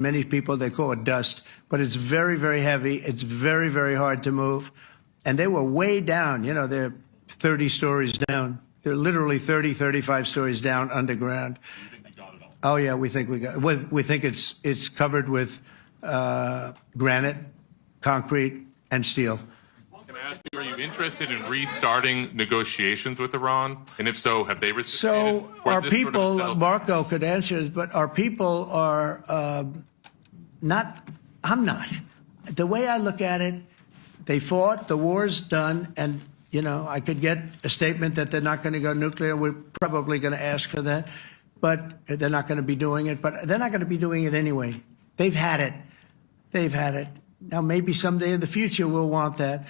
Many people, they call it dust, but it's very, very heavy. It's very, very hard to move. And they were way down. You know, they're 30 stories down. They're literally 30, 35 stories down underground. You think we got it all? Oh, yeah, we think we got it. We think it's covered with granite, concrete, and steel. Can I ask you, are you interested in restarting negotiations with Iran? And if so, have they reciprocated? So our people, Marco could answer this, but our people are not, I'm not. The way I look at it, they fought, the war's done, and, you know, I could get a statement that they're not going to go nuclear. We're probably going to ask for that, but they're not going to be doing it. But they're not going to be doing it anyway. They've had it. They've had it. Now, maybe someday in the future we'll want that.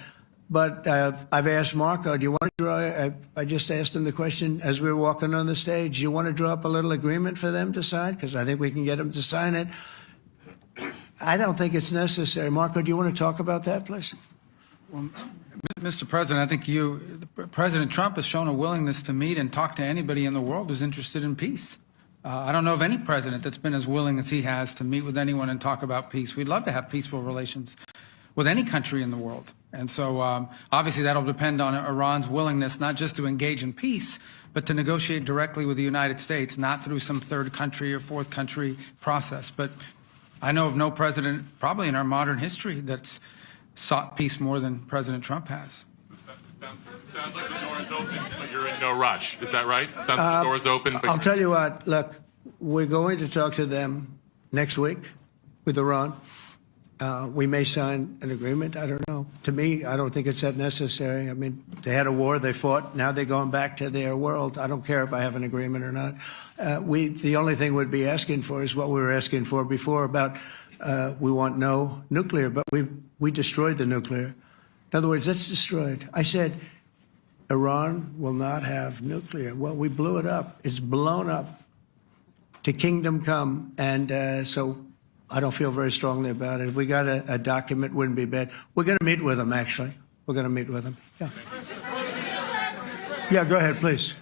But I've asked Marco, do you want to draw, I just asked him the question as we were walking on the stage, do you want to draw up a little agreement for them to sign? Because I think we can get them to sign it. I don't think it's necessary. Marco, do you want to talk about that, please? Well, Mr. President, I think President Trump has shown a willingness to meet and talk to anybody in the world who's interested in peace. I don't know of any president that's been as willing as he has to meet with anyone and talk about peace. We'd love to have peaceful relations with any country in the world. And so obviously that'll depend on Iran's willingness not just to engage in peace, but to negotiate directly with the United States, not through some third country or fourth country process. But I know of no president, probably in our modern history, that's sought peace more than President Trump has. Sounds like the door is open, but you're in no rush. Is that right? Sounds like the door is open. But I'll tell you what, look, we're going to talk to them next week with Iran. We may sign an agreement. I don't know. To me, I don't think it's that necessary. I mean, they had a war, they fought. Now they're going back to their world. I don't care if I have an agreement or not. The only thing we'd be asking for is what we were asking for before about we want no nuclear, but we destroyed the nuclear. In other words, it's destroyed. I said, Iran will not have nuclear. Well, we blew it up. It's blown up to kingdom come. And so I don't feel very strongly about it. If we got a document, wouldn't be bad. We're going to meet with them, actually. We're going to meet with them. Yeah. Yeah, go ahead, please.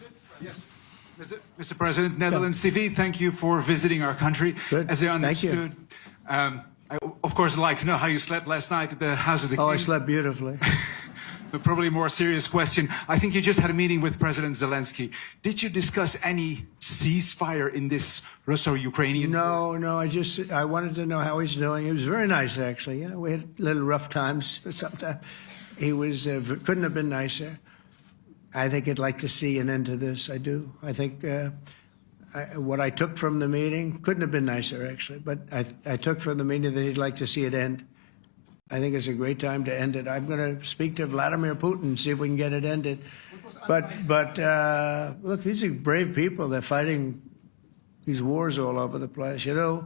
Yes. Mr. President, Netherlands TV, thank you for visiting our country. Good. As I understood, thank you. I, of course, would like to know how you slept last night at the House of the King. Oh, I slept beautifully. But probably a more serious question. I think you just had a meeting with President Zelensky. Did you discuss any ceasefire in this Russo-Ukrainian? No, I wanted to know how he's doing. He was very nice, actually. You know, we had little rough times sometimes. He was couldn't have been nicer. I think he'd like to see an end to this. I do. I think what I took from the meeting couldn't have been nicer, actually. But I took from the meeting that he'd like to see it end. I think it's a great time to end it. I'm going to speak to Vladimir Putin, see if we can get it ended. But look, these are brave people. They're fighting these wars all over the place. You know,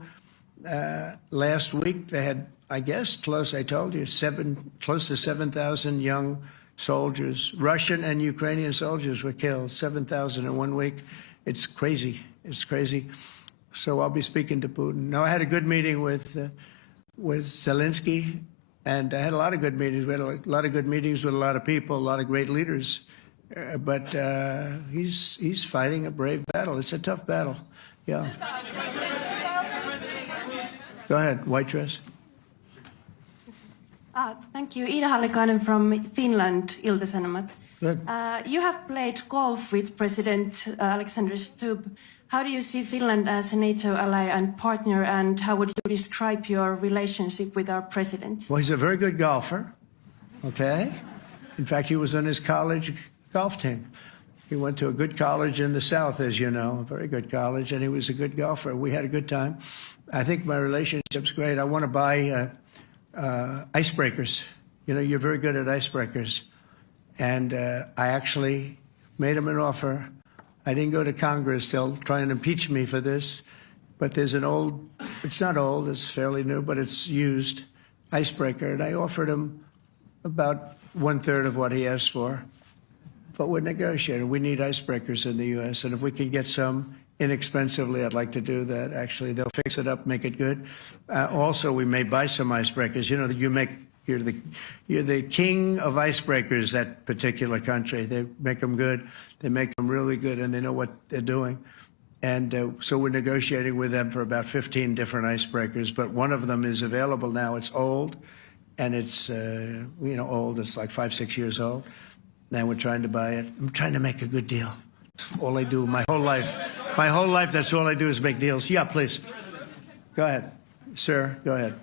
last week they had, I guess, I told you, close to 7,000 young soldiers, Russian and Ukrainian soldiers were killed, 7,000 in 1 week. It's crazy. It's crazy. So I'll be speaking to Putin. No, I had a good meeting with Zelensky. And I had a lot of good meetings. We had a lot of good meetings with a lot of people, a lot of great leaders. But he's fighting a brave battle. It's a tough battle. Yeah. Go ahead, white dress. Thank you. Ida Hallikainen from Finland, Ilta-Sanomat. Good. You have played golf with President Alexander Stubb. How do you see Finland as a NATO ally and partner, and how would you describe your relationship with our president? Well, he's a very good golfer, okay? In fact, he was on his college golf team. He went to a good college in the South, as you know, a very good college, and he was a good golfer. We had a good time. I think my relationship's great. I want to buy icebreakers. You know, you're very good at icebreakers. And I actually made him an offer. I didn't go to Congress. They'll try and impeach me for this. But there's an old, it's not old, it's fairly new, but it's used icebreaker. And I offered him about 1/3 of what he asked for. But we're negotiating. We need icebreakers in the U.S. And if we can get some inexpensively, I'd like to do that. Actually, they'll fix it up, make it good. Also, we may buy some icebreakers. You know, you're the king of icebreakers, that particular country. They make them good. They make them really good, and they know what they're doing. And so we're negotiating with them for about 15 different icebreakers, but one of them is available now. It's old, and it's, old. It's like 5, 6 years old. Now we're trying to buy it. I'm trying to make a good deal. That's all I do my whole life. My whole life, that's all I do is make deals. Yeah, please. Go ahead. Sir, go ahead.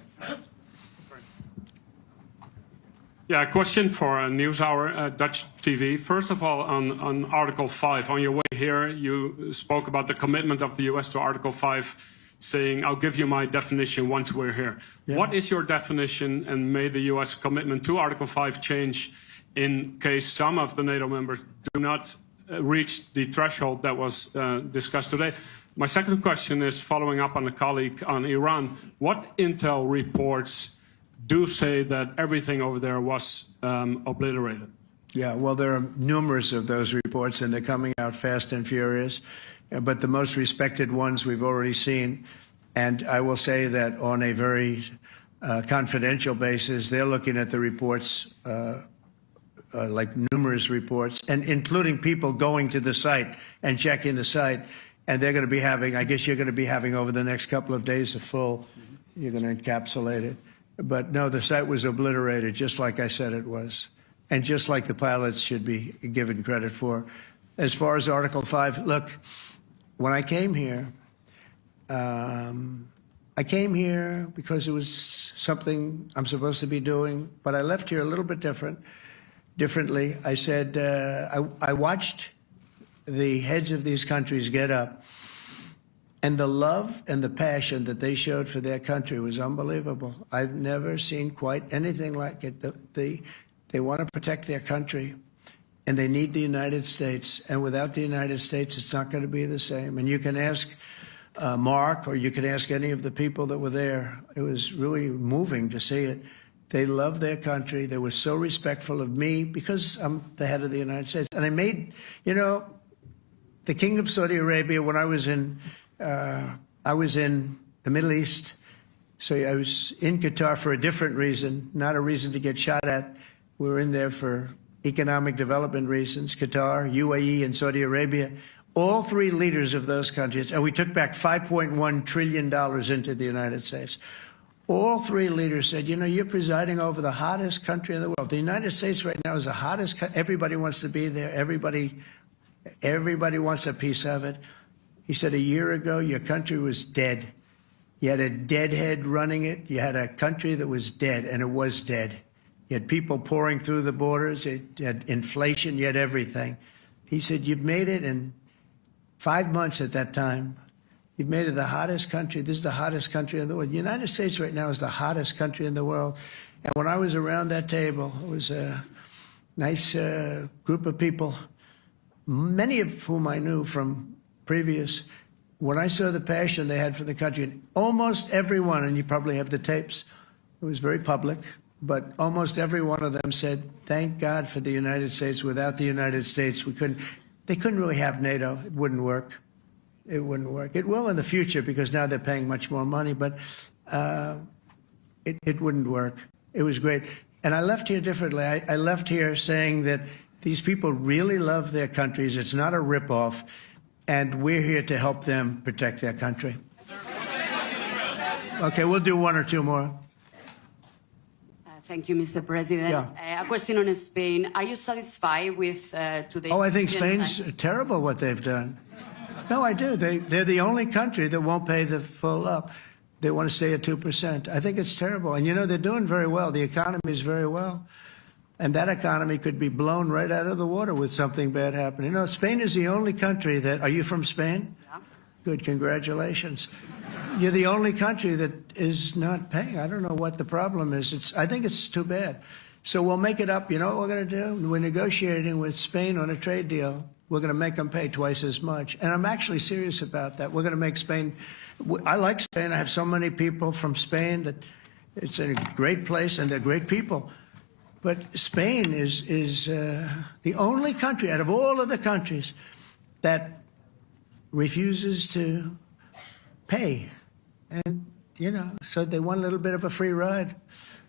Yeah, a question for NewsHour, Dutch TV. First of all, on Article 5, on your way here, you spoke about the commitment of the U.S. to Article 5, saying, I'll give you my definition once we're here. Yeah. What is your definition, and may the U.S. commitment to Article 5 change in case some of the NATO members do not reach the threshold that was discussed today? My second question is following up on a colleague on Iran. What intel reports do say that everything over there was obliterated? Yeah, well, there are numerous of those reports, and they're coming out fast and furious. But the most respected ones we've already seen. And I will say that on a very confidential basis, they're looking at the reports, like numerous reports, and including people going to the site and checking the site. And they're going to be having, I guess you're going to be having over the next couple of days a full, you're going to encapsulate it. But no, the site was obliterated, just like I said it was, and just like the pilots should be given credit for. As far as Article 5, look, when I came here because it was something I'm supposed to be doing, but I left here a little bit differently. I said, I watched the heads of these countries get up, and the love and the passion that they showed for their country was unbelievable. I've never seen quite anything like it. They want to protect their country, and they need the United States. And without the United States, it's not going to be the same. And you can ask Mark, or you can ask any of the people that were there. It was really moving to see it. They love their country. They were so respectful of me because I'm the head of the United States. And I made, the King of Saudi Arabia, when I was in the Middle East, so I was in Qatar for a different reason, not a reason to get shot at. We were in there for economic development reasons, Qatar, UAE, and Saudi Arabia. All three leaders of those countries, and we took back $5.1 trillion into the United States. All three leaders said, you're presiding over the hottest country in the world. The United States right now is the hottest country. Everybody wants to be there. Everybody wants a piece of it. He said, a year ago, your country was dead. You had a deadhead running it. You had a country that was dead, and it was dead. You had people pouring through the borders. You had inflation. You had everything. He said, you've made it in 5 months at that time. You've made it the hottest country. This is the hottest country in the world. The United States right now is the hottest country in the world. And when I was around that table, it was a nice group of people, many of whom I knew from previous. When I saw the passion they had for the country, and almost everyone, and you probably have the tapes, it was very public, but almost every one of them said, thank God for the United States. Without the United States, they couldn't really have NATO. It wouldn't work. It wouldn't work. It will in the future because now they're paying much more money, but it wouldn't work. It was great. And I left here differently. I left here saying that these people really love their countries. It's not a ripoff, and we're here to help them protect their country. Okay, we'll do one or two more. Thank you, Mr. President. Yeah. A question on Spain. Are you satisfied with today? Oh, I think Spain's terrible what they've done. No, I do. They're the only country that won't pay the full up. They want to stay at 2%. I think it's terrible. And, they're doing very well. The economy is very well. And that economy could be blown right out of the water with something bad happening. Spain is the only country that... Are you from Spain? Yeah. Good. Congratulations. You're the only country that is not paying. I don't know what the problem is. I think it's too bad. So we'll make it up. You know what we're going to do? We're negotiating with Spain on a trade deal. We're going to make them pay twice as much. And I'm actually serious about that. We're going to make Spain... I like Spain. I have so many people from Spain that it's a great place and they're great people. But Spain is the only country out of all of the countries that refuses to pay. And, so they want a little bit of a free ride.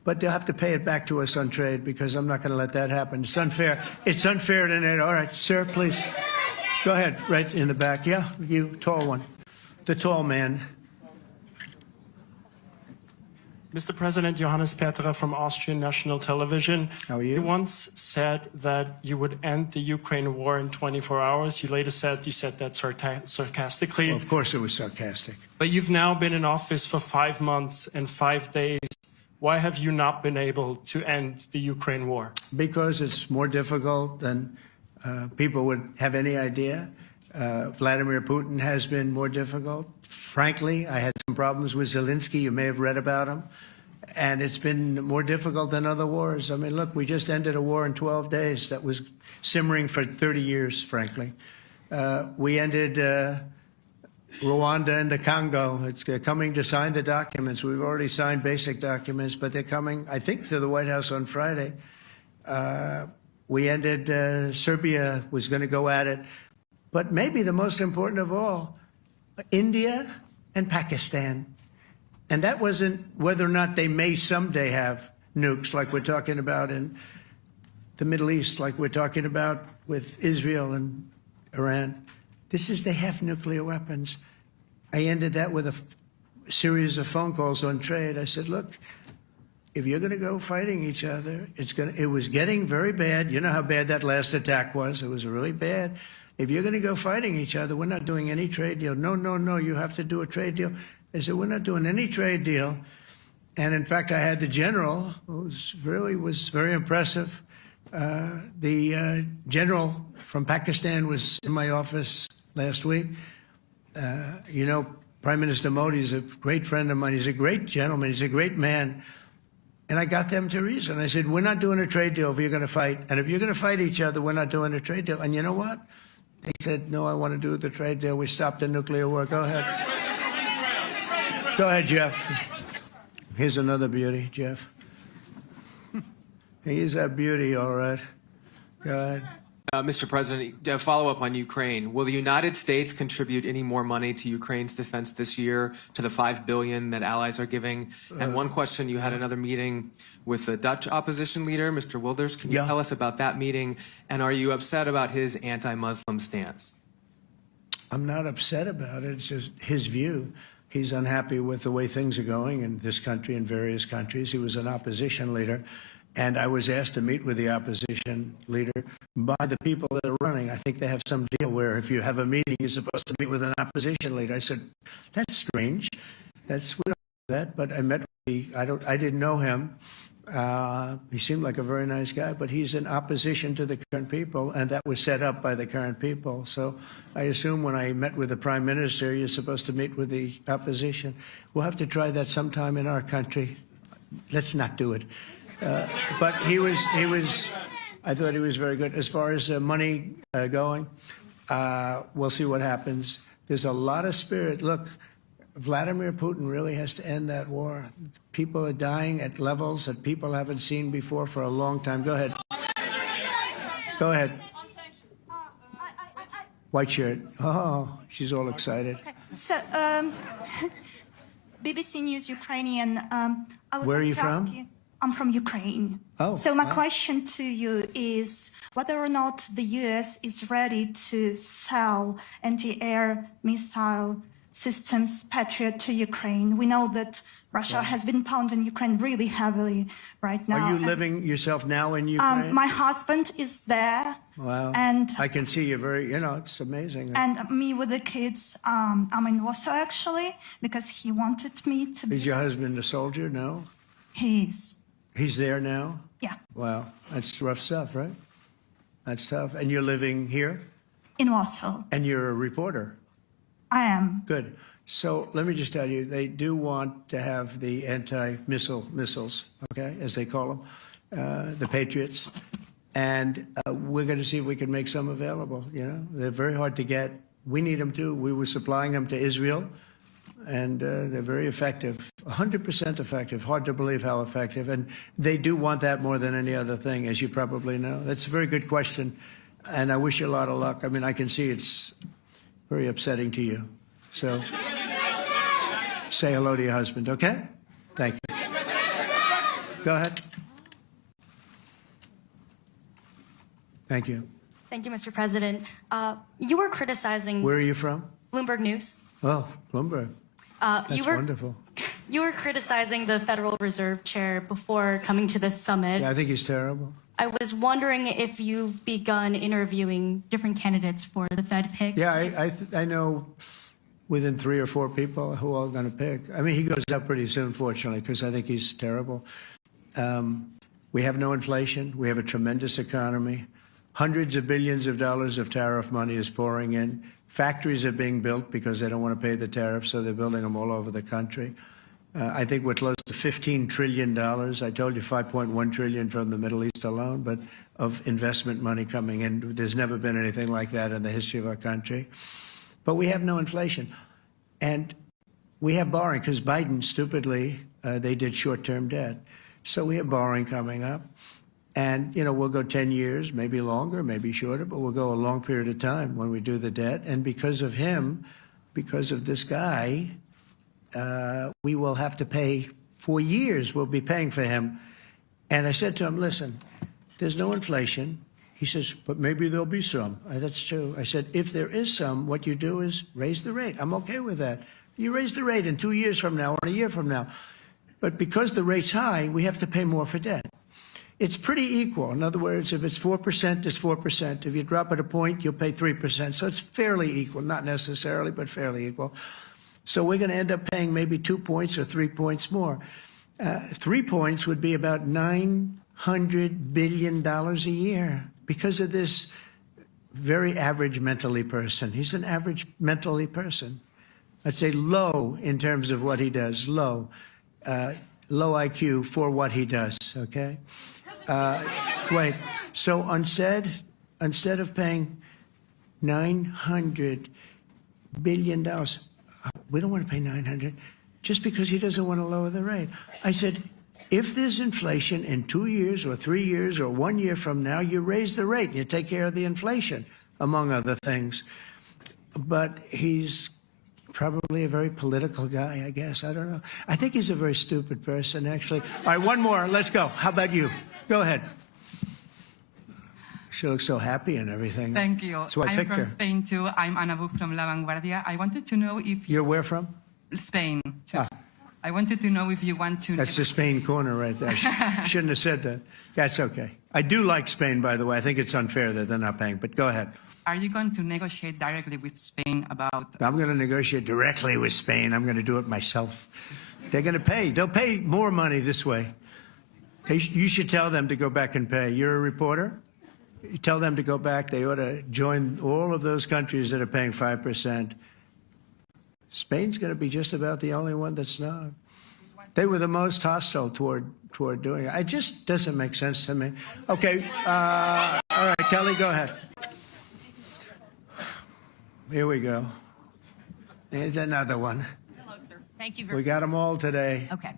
But they'll have to pay it back to us on trade because I'm not going to let that happen. It's unfair. It's unfair to NATO. All right, sir, please. Go ahead, right in the back. Yeah, you, tall one. The tall man. Mr. President, Johannes Petra from Austrian National Television. How are you? You once said that you would end the Ukraine war in 24 hours. You later said you said that sarcastically. Well, of course it was sarcastic. But you've now been in office for 5 months and 5 days. Why have you not been able to end the Ukraine war? Because it's more difficult than people would have any idea. Vladimir Putin has been more difficult. Frankly, I had some problems with Zelensky. You may have read about him. And it's been more difficult than other wars. I mean, look, we just ended a war in 12 days that was simmering for 30 years, frankly. We ended Rwanda and the Congo. It's coming to sign the documents. We've already signed basic documents, but they're coming, I think, to the White House on Friday. We ended Serbia was going to go at it. But maybe the most important of all, India and Pakistan. And that wasn't whether or not they may someday have nukes like we're talking about in the Middle East, like we're talking about with Israel and Iran. This is they have nuclear weapons. I ended that with a series of phone calls on trade. I said, look, if you're going to go fighting each other, it was getting very bad. You know how bad that last attack was. It was really bad. If you're going to go fighting each other, we're not doing any trade deal. No, no, no, you have to do a trade deal. I said, we're not doing any trade deal. And in fact, I had the general, who was very impressive. The general from Pakistan was in my office last week. You know, Prime Minister Modi is a great friend of mine. He's a great gentleman. He's a great man. And I got them to reason. I said, we're not doing a trade deal if you're going to fight. And if you're going to fight each other, we're not doing a trade deal. And you know what? They said, no, I want to do the trade deal. We stopped the nuclear war. Go ahead. Go ahead, Jeff. Here's another beauty, Jeff. He's a beauty, all right. Go ahead. Mr. President, to follow up on Ukraine, will the United States contribute any more money to Ukraine's defense this year to the $5 billion that allies are giving? And one question, you had another meeting with the Dutch opposition leader, Mr. Wilders. Can you tell us about that meeting? And are you upset about his anti-Muslim stance? I'm not upset about it. It's just his view. He's unhappy with the way things are going in this country and various countries. He was an opposition leader. And I was asked to meet with the opposition leader by the people that are running. I think they have some deal where if you have a meeting, you're supposed to meet with an opposition leader. I said, that's strange. We don't do that. But I met with I didn't know him. He seemed like a very nice guy, but he's in opposition to the current people, and that was set up by the current people. So I assume when I met with the Prime Minister, you're supposed to meet with the opposition. We'll have to try that sometime in our country. Let's not do it. But I thought he was very good. As far as money going, we'll see what happens. There's a lot of spirit. Look, Vladimir Putin really has to end that war. People are dying at levels that people haven't seen before for a long time. Go ahead. Go ahead. White shirt. Oh, she's all excited. Okay. So, BBC News Ukrainian. Where are you from? I'm from Ukraine. Oh, so my question to you is whether or not the U.S. is ready to sell anti-air missile systems, Patriot, to Ukraine. We know that Russia has been pounding Ukraine really heavily right now. Are you living yourself now in Ukraine? My husband is there. Wow. And I can see you it's amazing. And me with the kids, I'm in Warsaw actually, because he wanted me to be. Is your husband a soldier? No? He is. He's there now? Yeah. Wow. That's rough stuff, right? That's tough. And you're living here? In Warsaw. And you're a reporter? I am. Good. So let me just tell you, they do want to have the missiles, okay, as they call them, the Patriots. And we're going to see if we can make some available, They're very hard to get. We need them too. We were supplying them to Israel. And they're very effective, 100% effective. Hard to believe how effective. And they do want that more than any other thing, as you probably know. That's a very good question. And I wish you a lot of luck. I mean, I can see it's very upsetting to you. So say hello to your husband, okay? Thank you. Go ahead. Thank you. Thank you, Mr. President. You were criticizing Where are you from? Bloomberg News. Oh, Bloomberg. That's wonderful. You were criticizing the Federal Reserve Chair before coming to this summit. Yeah, I think he's terrible. I was wondering if you've begun interviewing different candidates for the Fed pick. Yeah, I know within 3 or 4 people who are going to pick. I mean, he goes up pretty soon, fortunately, because I think he's terrible. We have no inflation. We have a tremendous economy. Hundreds of billions of dollars of tariff money is pouring in. Factories are being built because they don't want to pay the tariffs, so they're building them all over the country. I think we're close to $15 trillion. I told you $5.1 trillion from the Middle East alone, but of investment money coming in. There's never been anything like that in the history of our country. But we have no inflation. And we have borrowing because Biden, stupidly, they did short-term debt. So we have borrowing coming up. And, you know, we'll go 10 years, maybe longer, maybe shorter, but we'll go a long period of time when we do the debt. And because of him, because of this guy, we will have to pay for years. We'll be paying for him. And I said to him, listen, there's no inflation. He says, but maybe there'll be some. That's true. I said, if there is some, what you do is raise the rate. I'm okay with that. You raise the rate in 2 years from now or a year from now. But because the rate's high, we have to pay more for debt. It's pretty equal. In other words, if it's 4%, it's 4%. If you drop it a point, you'll pay 3%. So it's fairly equal, not necessarily, but fairly equal. So we're going to end up paying maybe 2 points or 3 points more. 3 points would be about $900 billion a year because of this very average mentally person. He's an average mentally person. I'd say low in terms of what he does, low. Low IQ for what he does, okay? Wait, so instead of paying $900 billion, we don't want to pay 900 just because he doesn't want to lower the rate. I said, if there's inflation in 2 years or 3 years or 1 year from now, you raise the rate and you take care of the inflation, among other things. But he's probably a very political guy, I guess. I don't know. I think he's a very stupid person, actually. All right, one more. Let's go. How about you? Go ahead. She looks so happy and everything. Thank you. So I I'm picked from her. Spain, too. I'm Ana Buch from La Vanguardia. I wanted to know if... You're where from? Spain, too. I wanted to know if you want to... That's the Spain corner right there. Shouldn't have said that. That's okay. I do like Spain, by the way. I think it's unfair that they're not paying, but go ahead. Are you going to negotiate directly with Spain about... I'm going to negotiate directly with Spain. I'm going to do it myself. They're going to pay. They'll pay more money this way. You should tell them to go back and pay. You're a reporter? You tell them to go back. They ought to join all of those countries that are paying 5%. Spain's going to be just about the only one that's not. They were the most hostile toward doing it. It just doesn't make sense to me. Okay. All right, Kelly, go ahead. Here we go. There's another one. Hello, sir. Thank you We got them all today. Okay.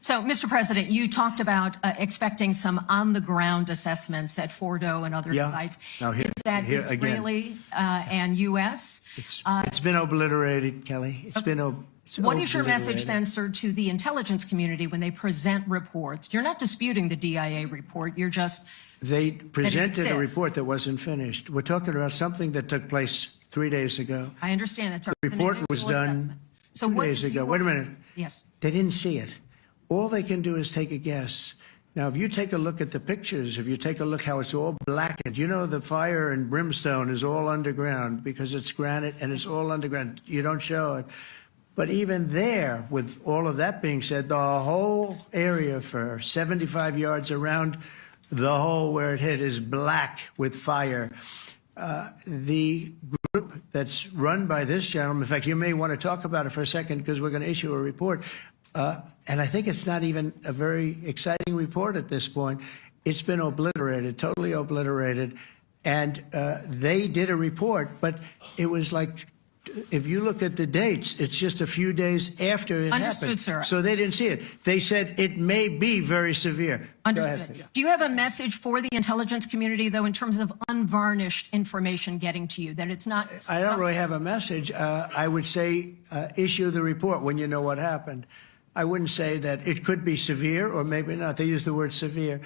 So, Mr. President, you talked about expecting some on-the-ground assessments at Fordo and other sites. Now here, Is that here Israeli and U.S.? It's been obliterated, Kelly. It's been What is your message then, sir, to the intelligence community when they present reports? You're not disputing the DIA report. You're just... They presented a report that wasn't finished. We're talking about something that took place 3 days ago. I understand that, sir. The report was done 2 days ago. Wait a minute. Yes. They didn't see it. All they can do is take a guess. Now, if you take a look at the pictures, if you take a look how it's all blackened, you know the fire and brimstone is all underground because it's granite and it's all underground. You don't show it. But even there, with all of that being said, the whole area for 75 yards around the hole where it hit is black with fire. The group that's run by this gentleman, in fact, you may want to talk about it for a second because we're going to issue a report. And I think it's not even a very exciting report at this point. It's been obliterated, totally obliterated. And they did a report, but it was like, if you look at the dates, it's just a few days after it happened. Sir. So they didn't see it. They said it may be very severe. Understood. Do you have a message for the intelligence community, though, in terms of unvarnished information getting to you, that it's not... I don't really have a message. I would say issue the report when you know what happened. I wouldn't say that it could be severe or maybe not. They use the word severe.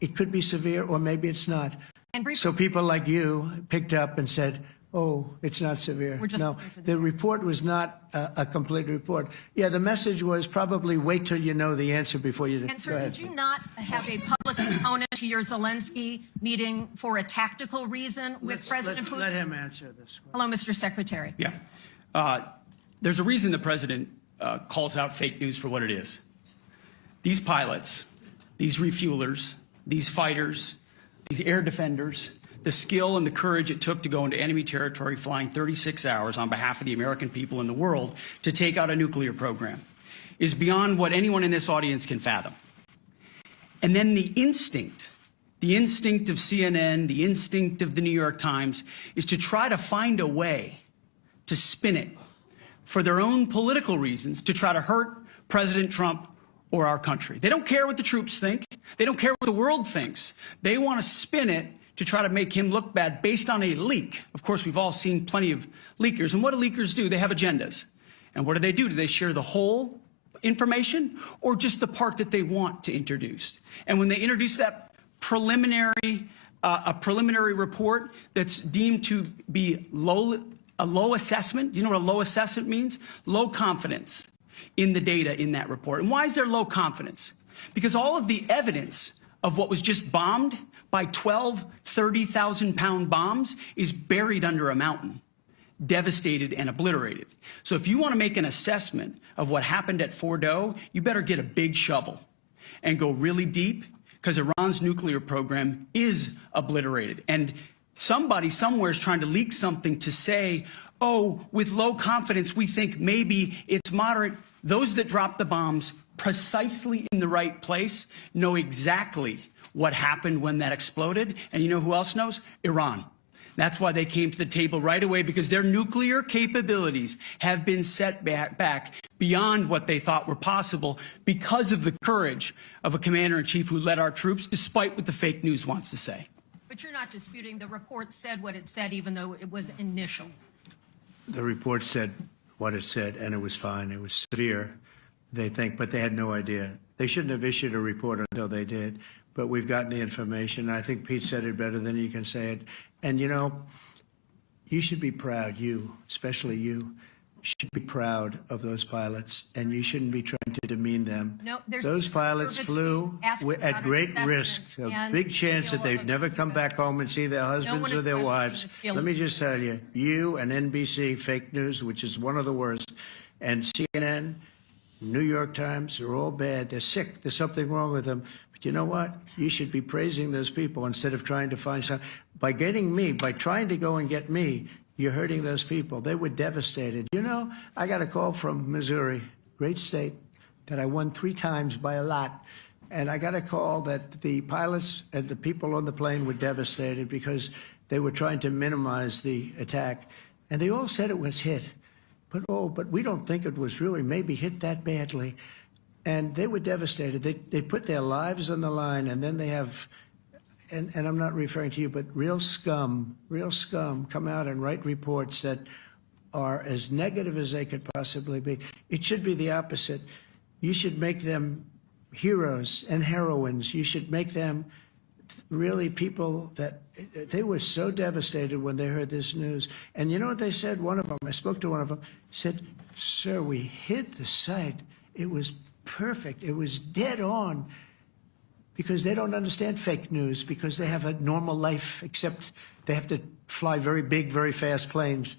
It could be severe or maybe it's not. And briefly, So people like you picked up and said, oh, it's not severe. We're just No, looking for the the report was not a complete report. Yeah, the message was probably wait till you know the answer before you... and Go sir, ahead. did you not have a public component to your Zelensky meeting for a tactical reason with President Putin? Let him answer this one. Hello, Mr. Secretary. Yeah. There's a reason the president calls out fake news for what it is. These pilots, these refuelers, these fighters, these air defenders, the skill and the courage it took to go into enemy territory flying 36 hours on behalf of the American people and the world to take out a nuclear program is beyond what anyone in this audience can fathom. And then the instinct of CNN, the instinct of the New York Times is to try to find a way to spin it for their own political reasons to try to hurt President Trump or our country. They don't care what the troops think. They don't care what the world thinks. They want to spin it to try to make him look bad based on a leak. Of course, we've all seen plenty of leakers. And what do leakers do? They have agendas. And what do? Do they share the whole information or just the part that they want to introduce? And when they introduce that preliminary report that's deemed to be a low assessment, you know what a low assessment means? Low confidence in the data in that report. And why is there low confidence? Because all of the evidence of what was just bombed by 12 30,000-pound bombs is buried under a mountain, devastated and obliterated. So if you want to make an assessment of what happened at Fordo, you better get a big shovel and go really deep, because Iran's nuclear program is obliterated. And somebody somewhere is trying to leak something to say, oh, with low confidence, we think maybe it's moderate. Those that dropped the bombs precisely in the right place know exactly what happened when that exploded. And you know who else knows? Iran. That's why they came to the table right away, because their nuclear capabilities have been set back beyond what they thought were possible because of the courage of a commander-in-chief who led our troops, despite what the fake news wants to say. But you're not disputing the report said what it said, even though it was initial. The report said what it said, and it was fine. It was severe, they think, but they had no idea. They shouldn't have issued a report until they did. But we've gotten the information. I think Pete said it better than you can say it. And, you know, you should be proud, you, especially you, should be proud of those pilots, and you shouldn't be trying to demean them. No, those pilots flew at great risk, a big chance that they'd never come back home and see their husbands or their wives. Let me just tell you, you and NBC, fake news, which is one of the worst, and CNN, New York Times, are all bad. They're sick. There's something wrong with them. But you know what? You should be praising those people instead of trying to find some. By getting me, by trying to go and get me, you're hurting those people. They were devastated. You know, I got a call from Missouri, great state, that I won 3 times by a lot. And I got a call that the pilots and the people on the plane were devastated because they were trying to minimize the attack. And they all said it was hit. But we don't think it was really maybe hit that badly. And they were devastated. They put their lives on the line, and then they have, and I'm not referring to you, but real scum come out and write reports that are as negative as they could possibly be. It should be the opposite. You should make them heroes and heroines. You should make them really people that they were so devastated when they heard this news. And you know what they said? One of them, I spoke to one of them, said, "Sir, we hit the site. It was perfect. It was dead on." Because they don't understand fake news, because they have a normal life, except they have to fly very big, very fast planes.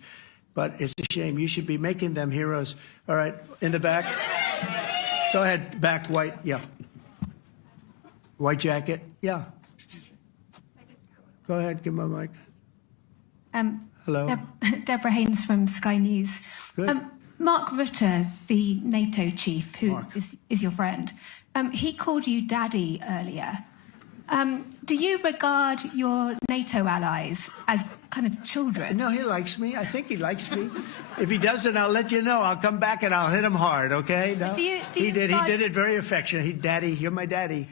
But it's a shame. You should be making them heroes. All right, in the back. Go ahead, back, white, yeah. White jacket, yeah. Go ahead, give him a mic. Hello. Deborah Haynes from Sky News. Good. Mark Rutte, the NATO chief, who is your friend, he called you daddy earlier. Do you regard your NATO allies as kind of children? No, he likes me. I think he likes me. If he doesn't, I'll let you know. I'll come back and I'll hit him hard, okay? No? He did it very affectionately. Daddy, you're my daddy.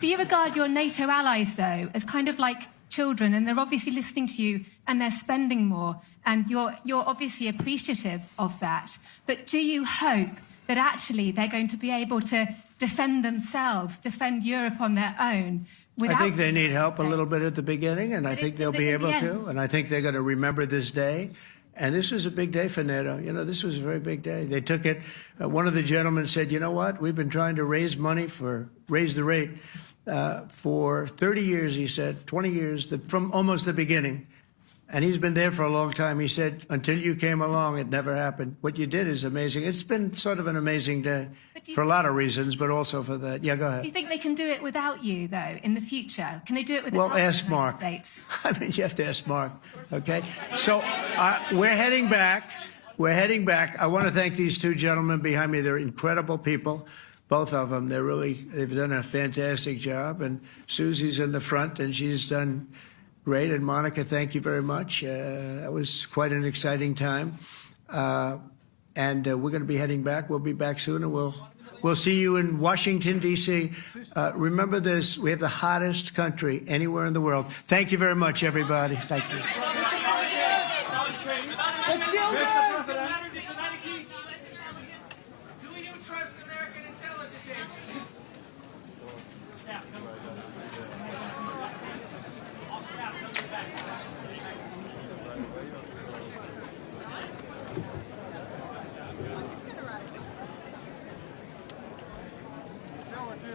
Do you regard your NATO allies, though, as kind of like children, and they're obviously listening to you and they're spending more, and you're obviously appreciative of that, but do you hope that actually they're going to be able to defend themselves, defend Europe on their own. I think they need help a little bit at the beginning, and I think they'll be able to. And I think they're going to remember this day. And this was a big day for NATO. You know, this was a very big day. They took it. One of the gentlemen said, you know what? We've been trying to raise money raise the rate for 30 years, he said, 20 years, from almost the beginning. And he's been there for a long time. He said, until you came along, it never happened. What you did is amazing. It's been sort of an amazing day for a lot of reasons, but also for that. Yeah, go ahead. Do you think they can do it without you, though, in the future? Can they do it without Well, ask the Mark. United States? I mean, you have to ask Mark, okay? So we're heading back. We're heading back. I want to thank these two gentlemen behind me. They're incredible people, both of them. They've done a fantastic job. And Susie's in the front, and she's done great. And Monica, thank you very much. That was quite an exciting time. And we're going to be heading back. We'll be back soon, and we'll see you in Washington, D.C. Remember this, we have the hottest country anywhere in the world. Thank you very much, everybody. Thank you.